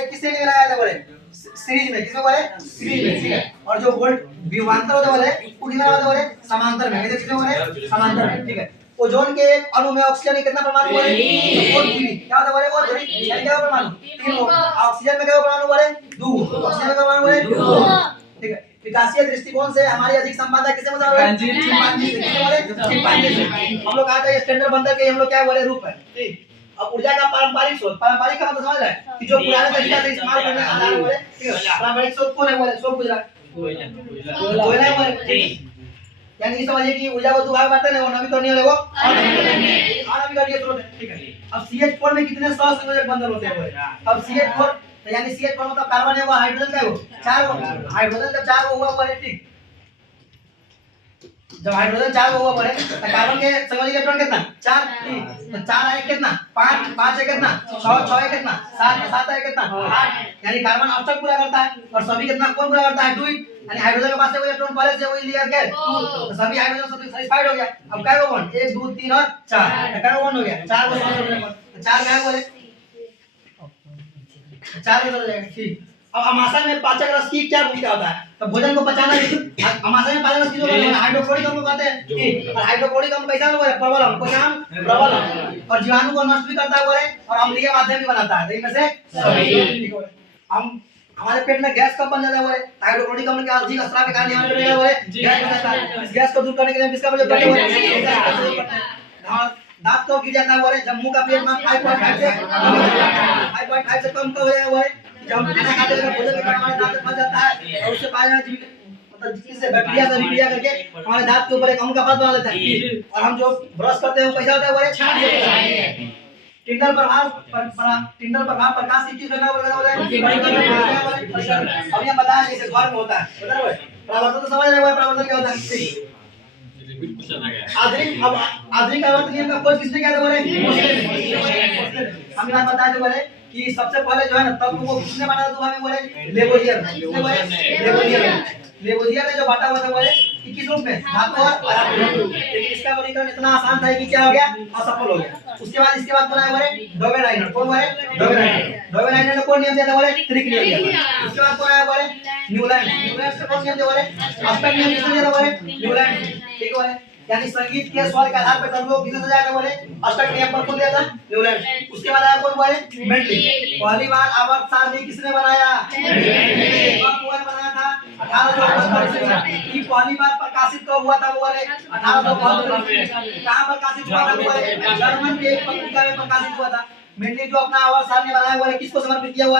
बोले किससे नहीं लगाया था बोले सीरीज में, किसमें बोले सीरीज में, ठीक है। और जो वोल्ट विभवांतर होता बोले कितना होता बोले समांतर में, किसमें बोले समांतर में, ठीक है। ओजोन के एक अणु में ऑक्सीजन के कितना परमाणु बोले O3, क्या होता बोले O3, यानी क्या परमाणु 3 ऑक्सीजन में क्या परमाणु बोले 2, ऑक्सीजन में परमाणु बोले 2, ठीक है। विकासीय दृष्टिकोण से हमारी अधिक संभावना किससे मतलब है चिंपांजी से, किससे बोले चिंपांजी से। हम लोग कहा था ये स्टैंडर्ड बनकर के हम लोग क्या बोले रूप है, ठीक। अब ऊर्जा का पारंपरिक स्रोत, पारंपरिक का मतलब समझ रहे हैं कि जो पुराने तरीका से इस्तेमाल करने का आधार बोले, ठीक है। पारंपरिक स्रोत कौन है बोले सब गुजरात कोयला बोले, ठीक। यानी ये समझिए कि ऊर्जा को दो भाग बांटते हैं, वो नवीकरणीय और अनवीकरणीय स्रोत है, ठीक है। अब CH4 में कितने सहसंयोजक बंधन होते हैं बोले, अब CH4 तो यानी CH4 मतलब कार्बन है वो हाइड्रोजन का है वो 4 गो हाइड्रोजन जब 4 गो हुआ बोले, ठीक। जब हाइड्रोजन 4 गो हुआ बोले तो कार्बन के संयोजक इलेक्ट्रॉन कितना 4, ठीक। तो 4 है कितना 5, 5 है कितना 6, 6 है कितना 7, 7 है कितना 8, यानी कार्बन अष्टक पूरा करता है। और सभी कितना कौन पूरा करता है 2, यानी हाइड्रोजन के पास से वो इलेक्ट्रॉन पहले से वही लिया गया 2, तो सभी हाइड्रोजन सब सैटिस्फाइड हो गया। अब क्या गो बॉन्ड 1 2 3 और 4, क्या गो बॉन्ड हो गया 4 गो बॉन्ड, 4 क्या बोले 4 हो जाएगा, ठीक। अब अमाशय में पाचक रस की क्या भूमिका होता है, तो भोजन को पचाना अमाशय में पाचक रस की जो हाइड्रोक्लोरिक अम्ल कहते हैं, ठीक। और हाइड्रोक्लोरिक अम्ल कैसा होता है प्रबल अम्ल, कौन नाम प्रबल अम्ल, और जीवाणु को नष्ट भी करता है बोले और अम्लीय माध्यम भी बनाता है, इनमें से सभी, ठीक है। हम हमारे पेट में गैस कब बन जाता है बोले हाइड्रोक्लोरिक अम्ल के अधिक स्राव के कारण हमारे पेट में बोले गैस बन जाता है। इस गैस को दूर करने के लिए किसका प्रयोग करते हैं, दांत को गिर जाता है बोले जब मुंह का पीएच 5.5 से कम का हो जाएगा बोले, जब खाना खाते हैं भोजन के कारण हमारे दांत फंस जाता है और उससे पाया मतलब जिससे बैक्टीरिया से विक्रिया करके हमारे दांत के ऊपर एक अम्ल का परत बना लेता है। और हम जो ब्रश करते हैं वो कैसा होता है बोले छाट टिंडल प्रभाव प्रकाश की चीज करना बोले अब ये बताया जैसे घर में होता है परावर्तन, तो समझ रहे हो परावर्तन क्या होता है। आधुनिक आवर्त नियम का खोज किसने किया था बोले हम बात बताए थे बोले कि सबसे पहले जो है ना तत्व को किसने बांटा था दुआ में बोले लेवोजियर ने जो बांटा हुआ था बोले कि किस रूप में धातु और अधातु, लेकिन इसका वर्गीकरण इतना आसान था कि क्या हो गया असफल हो गया। इसके बाद बनाया बोले डोवेराइनर, कौन बोले डोवेराइनर ने कौन नियम दिया था बोले त्रिक नियम दिया था। उसके बाद बनाया बोले न्यूलैंड से कौन नियम दिया बोले अष्टक नियम किसने दिया था बोले न्यूलैंड, ठीक है। यानी संगीत के स्वर के आधार पर तत्वों को किसने सजाया था बोले अष्टक नियम पर कौन दिया था न्यूलैंड। उसके बाद आया कौन बोले मेंडली। पहली बार आवर्त सारणी किसने बनाया कब बनाया था 1852 की पहली बार प्रकाशित कब हुआ था वो बोले 1852 कहां प्रकाशित हुआ था बोले जर्मन की एक पत्रिका में प्रकाशित हुआ था। मेंडली जो अपना आवर्त सारणी बनाया बोले किसको समर्पित किया हुआ